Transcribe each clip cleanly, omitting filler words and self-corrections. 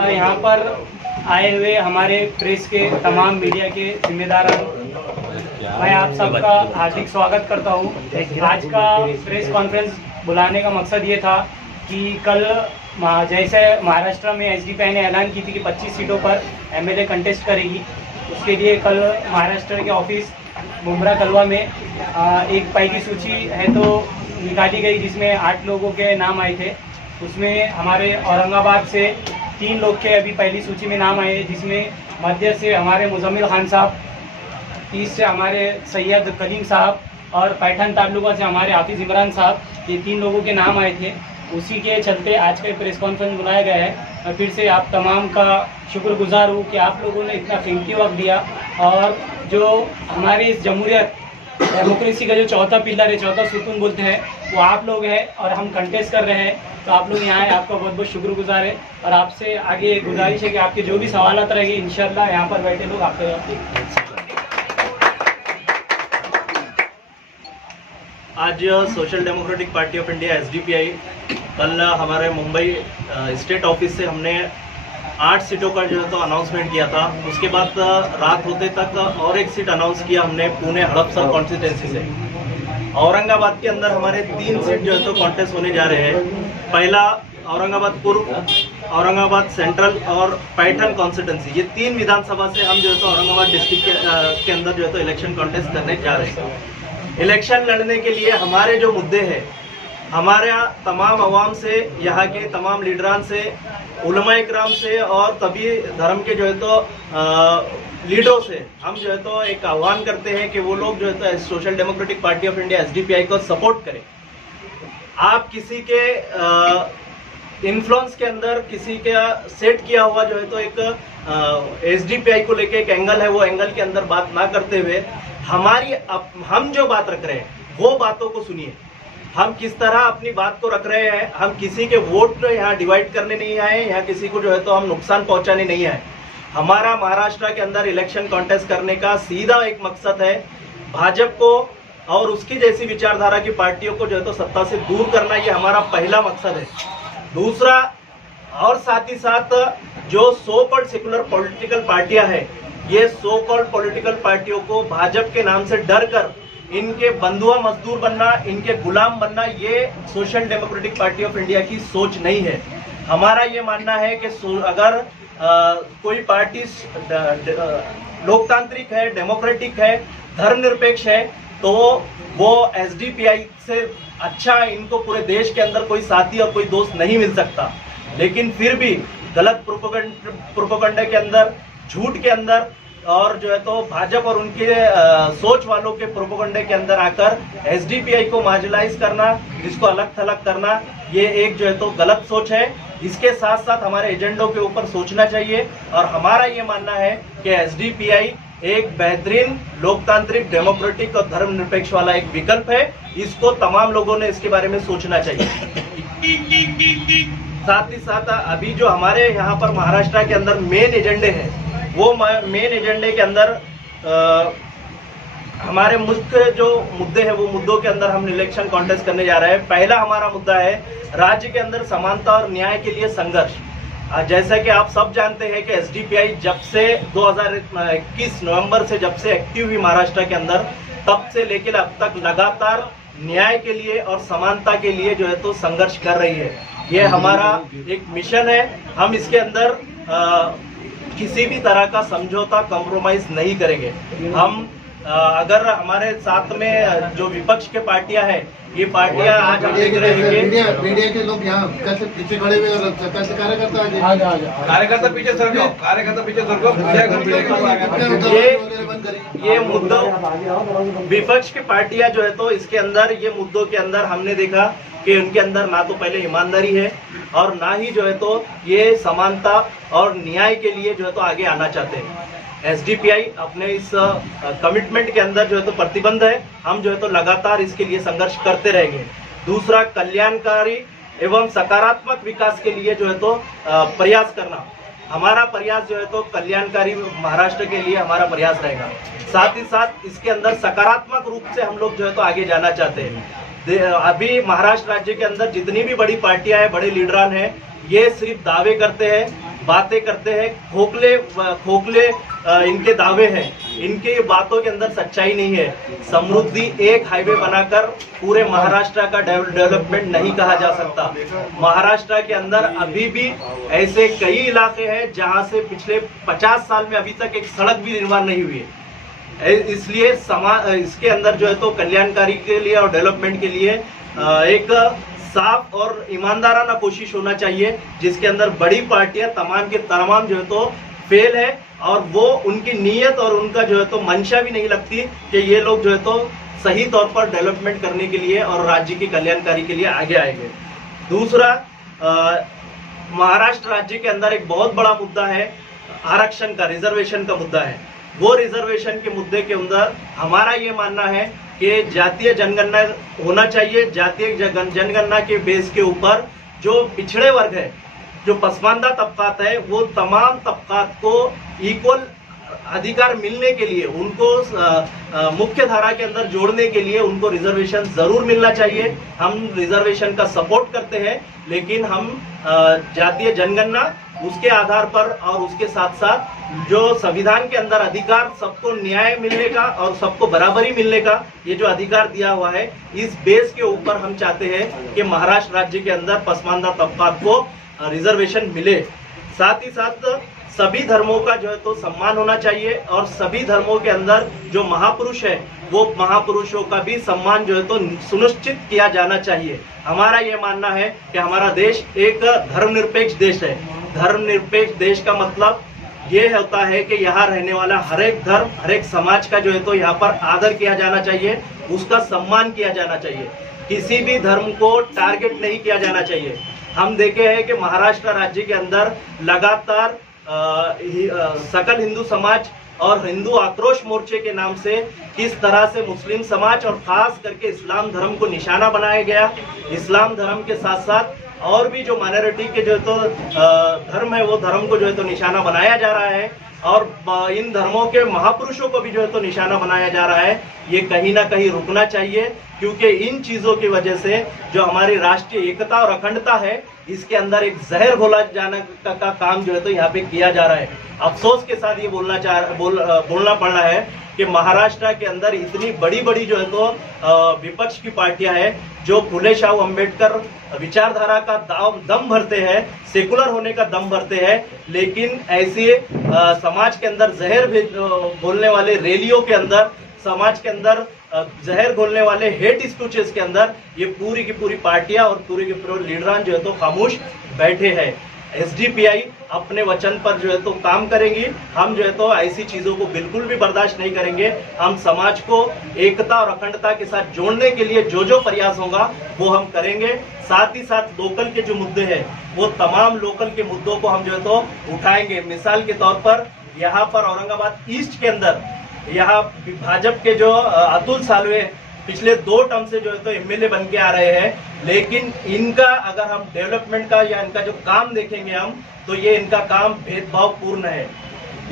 यहाँ पर आए हुए हमारे प्रेस के तमाम मीडिया के जिम्मेदारों, मैं आप सबका हार्दिक स्वागत करता हूँ। आज का प्रेस कॉन्फ्रेंस बुलाने का मकसद ये था कि कल जैसे महाराष्ट्र में एसडीपीआई ने ऐलान की थी कि 25 सीटों पर एमएलए कंटेस्ट करेगी, उसके लिए कल महाराष्ट्र के ऑफिस मुंब्रा कलवा में एक पहली सूची है तो निकाली गई, जिसमें 8 लोगों के नाम आए थे। उसमें हमारे औरंगाबाद से 3 लोग के अभी पहली सूची में नाम आए, जिसमें मध्य से हमारे मुजम्मिल खान साहब, 30 से हमारे सैयद कलीम साहब और पैठन तालुका से हमारे हाफिज़ इमरान साहब, ये 3 लोगों के नाम आए थे। उसी के चलते आज का प्रेस कॉन्फ्रेंस बुलाया गया है। मैं फिर से आप तमाम का शुक्रगुजार हूँ कि आप लोगों ने इतना कीमती वक्त दिया और जो हमारे इस जमहूरियत डेमोक्रेसी का जो चौथा पिलर है, चौथा सुतून बोलते हैं, वो आप लोग हैं और हम कंटेस्ट कर रहे हैं। तो आप लोग यहाँ आए, आपका बहुत बहुत शुक्रगुजार है और आपसे आगे गुजारिश है कि आपके जो भी सवाल रहेंगे इंशाल्लाह यहाँ पर बैठे लोग आपके आज social democratic party of India SDPI कल हमारे मुंबई स्टेट ऑफिस से हमने 8 सीटों का जो है तो अनाउंसमेंट किया था। उसके बाद रात होते तक और एक सीट अनाउंस किया हमने पुणे हड़पसर कॉन्स्टिट्यूंसी से। औरंगाबाद के अंदर हमारे 3 सीट जो है तो कॉन्टेस्ट होने जा रहे हैं। पहला औरंगाबाद पूर्व, औरंगाबाद सेंट्रल और पैठन कॉन्स्टिट्यूंसी, ये 3 विधानसभा से हम जो है तो औरंगाबाद डिस्ट्रिक्ट के अंदर जो है तो इलेक्शन कॉन्टेस्ट करने जा रहे हैं। इलेक्शन लड़ने के लिए हमारे जो मुद्दे हैं, हमारे तमाम अवाम से, यहाँ के तमाम लीडरान से, उलमाए इकराम से और सभी धर्म के जो है तो लीडरों से हम जो है तो एक आह्वान करते हैं कि वो लोग जो है तो social democratic party of India SDPI को सपोर्ट करें। आप किसी के इन्फ्लुएंस के अंदर किसी का सेट किया हुआ जो है तो एक एसडीपीआई को लेके एक एंगल है, वो एंगल के अंदर बात ना करते हुए हम जो बात रख रहे हैं वो बातों को सुनिए। हम किस तरह अपनी बात को रख रहे हैं, हम किसी के वोट यहाँ डिवाइड करने नहीं आए, यहाँ किसी को जो है तो हम नुकसान पहुंचाने नहीं आए। हमारा महाराष्ट्र के अंदर इलेक्शन कॉन्टेस्ट करने का सीधा एक मकसद है, भाजपा को और उसकी जैसी विचारधारा की पार्टियों को जो है तो सत्ता से दूर करना, ये हमारा पहला मकसद है। दूसरा, और साथ ही साथ जो सो कॉल्ड सेकुलर पॉलिटिकल पार्टियां हैं, ये सो कॉल्ड पॉलिटिकल पार्टियों को भाजपा के नाम से डर कर इनके बंधुआ मजदूर बनना, इनके गुलाम बनना, ये social democratic party of India की सोच नहीं है। हमारा ये मानना है कि अगर कोई पार्टी लोकतांत्रिक है, डेमोक्रेटिक है, धर्मनिरपेक्ष है, तो वो एसडीपीआई से अच्छा इनको पूरे देश के अंदर कोई साथी और कोई दोस्त नहीं मिल सकता। लेकिन फिर भी गलत प्रोपेगेंडा के अंदर, झूठ के अंदर और जो है तो भाजपा और उनके सोच वालों के प्रोपेगेंडा के अंदर आकर एसडीपीआई को मार्जिनलाइज करना, इसको अलग थलग करना, ये एक जो है तो गलत सोच है। इसके साथ साथ हमारे एजेंडों के ऊपर सोचना चाहिए और हमारा ये मानना है कि एसडीपीआई एक बेहतरीन लोकतांत्रिक, डेमोक्रेटिक और धर्मनिरपेक्ष वाला एक विकल्प है। इसको तमाम लोगों ने इसके बारे में सोचना चाहिए। साथ ही साथ अभी जो हमारे यहाँ पर महाराष्ट्र के अंदर मेन एजेंडे हैं, वो मेन एजेंडे के अंदर हमारे मुख्य जो मुद्दे हैं, वो मुद्दों के अंदर हम इलेक्शन कॉन्टेस्ट करने जा रहे हैं। पहला हमारा मुद्दा है राज्य के अंदर समानता और न्याय के लिए संघर्ष। जैसा कि आप सब जानते हैं कि एसडीपीआई जब से 2021 नवंबर से जब से एक्टिव हुई महाराष्ट्र के अंदर, तब से लेकर अब तक लगातार न्याय के लिए और समानता के लिए जो है तो संघर्ष कर रही है। ये हमारा एक मिशन है। हम इसके अंदर किसी भी तरह का समझौता, कॉम्प्रोमाइज नहीं करेंगे। हम अगर हमारे साथ में जो विपक्ष के पार्टियां हैं, ये पार्टियां आज हम देख रहे हैं कि मीडिया के लोग यहाँ कैसे पीछे खड़े हुए और कैसे कार्यकर्ता पीछे सरको, कार्यकर्ता पीछे सरको। ये मुद्दों, विपक्ष की पार्टियां जो है तो इसके अंदर, ये मुद्दों के अंदर हमने देखा कि उनके अंदर ना तो पहले ईमानदारी है और ना ही जो है तो ये समानता और न्याय के लिए जो है तो आगे आना चाहते हैं। एसडीपीआई अपने इस कमिटमेंट के अंदर जो है तो प्रतिबद्ध है। हम जो है तो लगातार इसके लिए संघर्ष करते रहेंगे। दूसरा, कल्याणकारी एवं सकारात्मक विकास के लिए जो है तो प्रयास करना। हमारा प्रयास जो है तो कल्याणकारी महाराष्ट्र के लिए हमारा प्रयास रहेगा। साथ ही साथ इसके अंदर सकारात्मक रूप से हम लोग जो है तो आगे जाना चाहते हैं। अभी महाराष्ट्र राज्य के अंदर जितनी भी बड़ी पार्टियां हैं, बड़े लीडरान हैं, ये सिर्फ दावे करते हैं, बातें करते हैं, खोखले इनके दावे हैं, इनके बातों के अंदर सच्चाई नहीं है। समृद्धि एक हाईवे बनाकर पूरे महाराष्ट्र का डेवलपमेंट नहीं कहा जा सकता। महाराष्ट्र के अंदर अभी भी ऐसे कई इलाके हैं जहां से पिछले 50 साल में अभी तक एक सड़क भी निर्माण नहीं हुई है। इसलिए इसके अंदर जो है तो कल्याणकारी के लिए और डेवलपमेंट के लिए एक साफ और ईमानदाराना कोशिश होना चाहिए, जिसके अंदर बड़ी पार्टियां तमाम के तमाम जो है तो फेल है और वो उनकी नीयत और उनका जो है तो मंशा भी नहीं लगती कि ये लोग जो है तो सही तौर पर डेवलपमेंट करने के लिए और राज्य की कल्याणकारी के लिए आगे आएंगे। दूसरा, महाराष्ट्र राज्य के अंदर एक बहुत बड़ा मुद्दा है आरक्षण का, रिजर्वेशन का मुद्दा है। वो रिजर्वेशन के मुद्दे के अंदर हमारा ये मानना है कि जातीय जनगणना होना चाहिए। जातीय जनगणना के बेस के ऊपर जो पिछड़े वर्ग है, जो पसमानदा तबकात है, वो तमाम तबकात को इक्वल अधिकार मिलने के लिए, उनको मुख्य धारा के अंदर जोड़ने के लिए उनको रिजर्वेशन जरूर मिलना चाहिए। हम रिजर्वेशन का सपोर्ट करते हैं, लेकिन हम जातीय जनगणना उसके आधार पर और उसके साथ साथ जो संविधान के अंदर अधिकार, सबको न्याय मिलने का और सबको बराबरी मिलने का ये जो अधिकार दिया हुआ है, इस बेस के ऊपर हम चाहते हैं कि महाराष्ट्र राज्य के अंदर पसमानदा तबकात को रिजर्वेशन मिले। साथ ही साथ सभी धर्मों का जो है तो सम्मान होना चाहिए और सभी धर्मों के अंदर जो महापुरुष है, वो महापुरुषों का भी सम्मान जो है तो सुनिश्चित किया जाना चाहिए। हमारा ये मानना है कि हमारा देश एक धर्मनिरपेक्ष देश है। धर्मनिरपेक्ष देश का मतलब ये होता है कि यहाँ रहने वाला हर एक धर्म, हर एक समाज का जो है तो यहाँ पर आदर किया जाना चाहिए, उसका सम्मान किया जाना चाहिए। किसी भी धर्म को टारगेट नहीं किया जाना चाहिए। हम देखे हैं कि महाराष्ट्र राज्य के अंदर लगातार सकल हिंदू समाज और हिंदू आक्रोश मोर्चे के नाम से किस तरह से मुस्लिम समाज और खास करके इस्लाम धर्म को निशाना बनाया गया। इस्लाम धर्म के साथ साथ और भी जो माइनॉरिटी के जो तो धर्म है, वो धर्म को जो है तो निशाना बनाया जा रहा है और इन धर्मों के महापुरुषों को भी जो है तो निशाना बनाया जा रहा है। ये कहीं ना कहीं रुकना चाहिए, क्योंकि इन चीजों की वजह से जो हमारी राष्ट्रीय एकता और अखंडता है, इसके अंदर एक जहर घोला जाने का काम जो है तो यहाँ पे किया जा रहा है। अफसोस के साथ ये बोलना पड़ रहा है कि महाराष्ट्र के अंदर इतनी बड़ी बड़ी जो है तो विपक्ष की पार्टियां हैं जो फुले शाह अम्बेडकर विचारधारा का दम भरते हैं, सेकुलर होने का दम भरते हैं, लेकिन ऐसे समाज के अंदर जहर घोलने वाले रैलियों के अंदर, समाज के अंदर जहर घोलने वाले हेट स्पीचेस के अंदर ये पूरी की पूरी पार्टियां और पूरी के पूरे लीडरान जो है तो खामोश बैठे हैं। एसडीपीआई अपने वचन पर जो है तो काम करेंगी। हम जो है तो ऐसी चीजों को बिल्कुल भी बर्दाश्त नहीं करेंगे। हम समाज को एकता और अखंडता के साथ जोड़ने के लिए जो प्रयास होगा वो हम करेंगे। साथ ही साथ लोकल के जो मुद्दे हैं, वो तमाम लोकल के मुद्दों को हम जो है तो उठाएंगे। मिसाल के तौर पर यहाँ पर औरंगाबाद ईस्ट के अंदर यहाँ भाजपा के जो अतुल सालवे पिछले 2 टर्म से जो है तो एमएलए बन के आ रहे हैं, लेकिन इनका अगर हम डेवलपमेंट का या इनका जो काम देखेंगे हम, तो ये इनका काम भेदभाव पूर्ण है।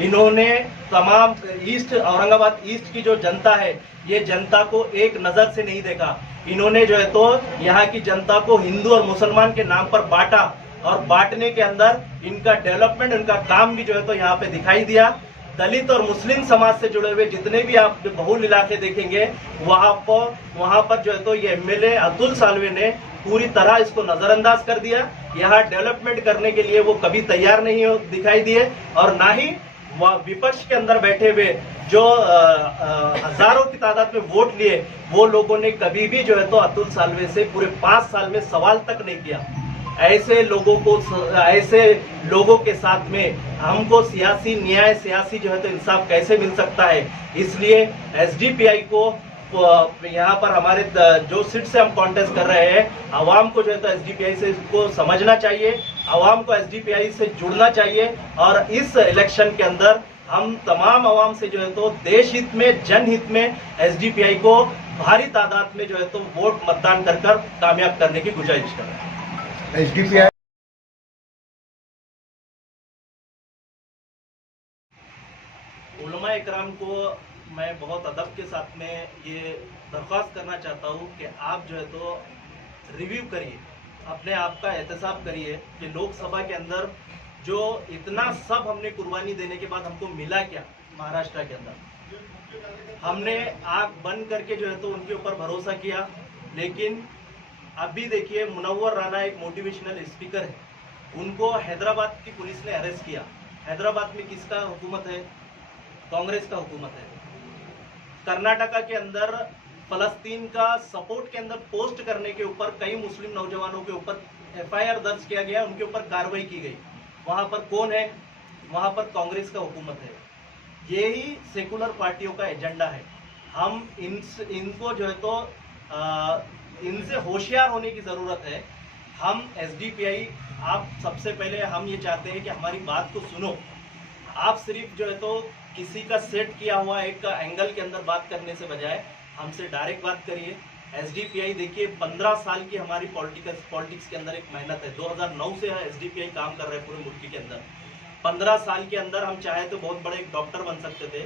इन्होंने तमाम ईस्ट, औरंगाबाद ईस्ट की जो जनता है, ये जनता को एक नजर से नहीं देखा। इन्होंने जो है तो यहाँ की जनता को हिंदू और मुसलमान के नाम पर बांटा और बांटने के अंदर इनका डेवलपमेंट, इनका काम भी जो है तो यहाँ पे दिखाई दिया। दलित और मुस्लिम समाज से जुड़े हुए जितने भी आप बहुल इलाके देखेंगे, वहां पर जो है तो ये एमएलए अतुल सालवे ने पूरी तरह इसको नजरअंदाज कर दिया। यहाँ डेवलपमेंट करने के लिए वो कभी तैयार नहीं दिखाई दिए, और ना ही विपक्ष के अंदर बैठे हुए जो हजारों की तादाद में वोट लिए, वो लोगों ने कभी भी जो है तो अतुल सालवे से पूरे 5 साल में सवाल तक नहीं किया। ऐसे लोगों के साथ में हमको सियासी न्याय, सियासी जो है तो इंसाफ कैसे मिल सकता है। इसलिए एसडीपीआई को यहाँ पर हमारे जो सीट से हम कॉन्टेस्ट कर रहे हैं, आवाम को जो है तो एसडीपीआई से इसको समझना चाहिए, आवाम को एसडीपीआई से जुड़ना चाहिए। और इस इलेक्शन के अंदर हम तमाम आवाम से जो है तो देश हित में, जनहित में एसडीपीआई को भारी तादाद में जो है तो वोट मतदान कर कामयाब करने की गुजारिश कर रहे हैं। एसडीपीआई उलमा इकराम को मैं बहुत अदब के साथ में ये दरख्वास्त करना चाहता हूँ कि आप जो है तो रिव्यू करिए, अपने आप का एहतसाब करिए कि लोकसभा के अंदर जो इतना सब हमने कुर्बानी देने के बाद हमको मिला क्या महाराष्ट्र के अंदर? हमने आंख बंद करके जो है तो उनके ऊपर भरोसा किया, लेकिन अभी देखिए मुनव्वर राणा एक मोटिवेशनल स्पीकर है, उनको हैदराबाद की पुलिस ने अरेस्ट किया। हैदराबाद में किसका हुकूमत है? कांग्रेस का हुकूमत है। कर्नाटका के अंदर फलस्तीन का सपोर्ट के अंदर पोस्ट करने के ऊपर कई मुस्लिम नौजवानों के ऊपर FIR दर्ज किया गया, उनके ऊपर कार्रवाई की गई। वहां पर कौन है? वहां पर कांग्रेस का हुकूमत है। यही सेकुलर पार्टियों का एजेंडा है। हम इनको जो है तो इनसे होशियार होने की जरूरत है। हम SDPI, आप सबसे पहले हम ये चाहते हैं कि हमारी बात को सुनो। आप सिर्फ जो है तो किसी का सेट किया हुआ एक एंगल के अंदर बात करने से बजाय हमसे डायरेक्ट बात करिए। SDPI देखिए 15 साल की हमारी पॉलिटिक्स के अंदर एक मेहनत है। 2009 से SDPI काम कर रहे हैं पूरे मुल्क के अंदर। 15 साल के अंदर हम चाहे तो बहुत बड़े एक डॉक्टर बन सकते थे,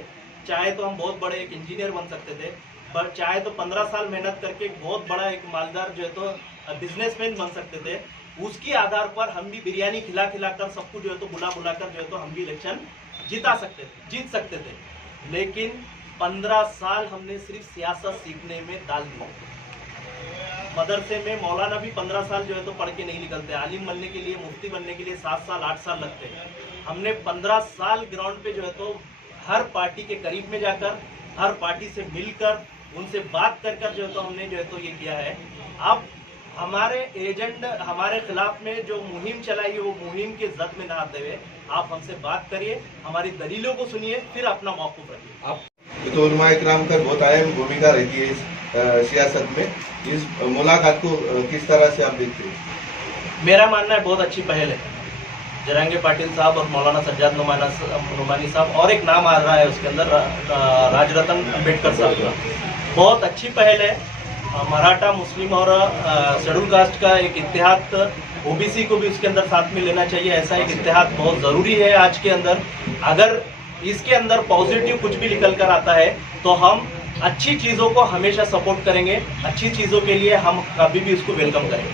चाहे तो हम बहुत बड़े एक इंजीनियर बन सकते थे, पर चाहे तो 15 साल मेहनत करके एक बहुत बड़ा एक मालदार जो है तो बिजनेसमैन बन सकते थे। उसके आधार पर हम भी बिरयानी खिला कर सबको जो है तो बुला कर जो है तो हम भी इलेक्शन जीत सकते थे। लेकिन 15 साल हमने सिर्फ सियासत सीखने में डाल दिया। मदरसे में मौलाना भी 15 साल जो है तो पढ़ के नहीं निकलते। आलिम बनने के लिए, मुफ्ती बनने के लिए 7 साल 8 साल लगते हैं। हमने 15 साल ग्राउंड पे जो है तो हर पार्टी के करीब में जाकर, हर पार्टी से मिलकर, उनसे बात कर जो है तो हमने जो है तो ये किया है। अब हमारे एजेंट हमारे खिलाफ में जो मुहिम चलाई है, वो मुहिम के जद में ना आते हुए आप हमसे बात करिए, हमारी दलीलों को सुनिए, फिर अपना मौक़िफ़ रखिए। आप तो उलमा इकराम का बहुत अहम भूमिका रहती है इस सियासत में। इस मुलाकात को किस तरह से आप देखते हैं? मेरा मानना है बहुत अच्छी पहल है। जरांगे पाटिल साहब और मौलाना सज्जाद नुमानी साहब, और एक नाम आ रहा है उसके अंदर राजरतन अम्बेडकर साहब का, बहुत अच्छी पहल है। मराठा, मुस्लिम और शेड्यूल कास्ट का एक इत्तेहाद, OBC को भी उसके अंदर साथ में लेना चाहिए। ऐसा एक इत्तेहाद बहुत ज़रूरी है आज के अंदर। अगर इसके अंदर पॉजिटिव कुछ भी निकल कर आता है तो हम अच्छी चीज़ों को हमेशा सपोर्ट करेंगे। अच्छी चीज़ों के लिए हम कभी भी उसको वेलकम करेंगे।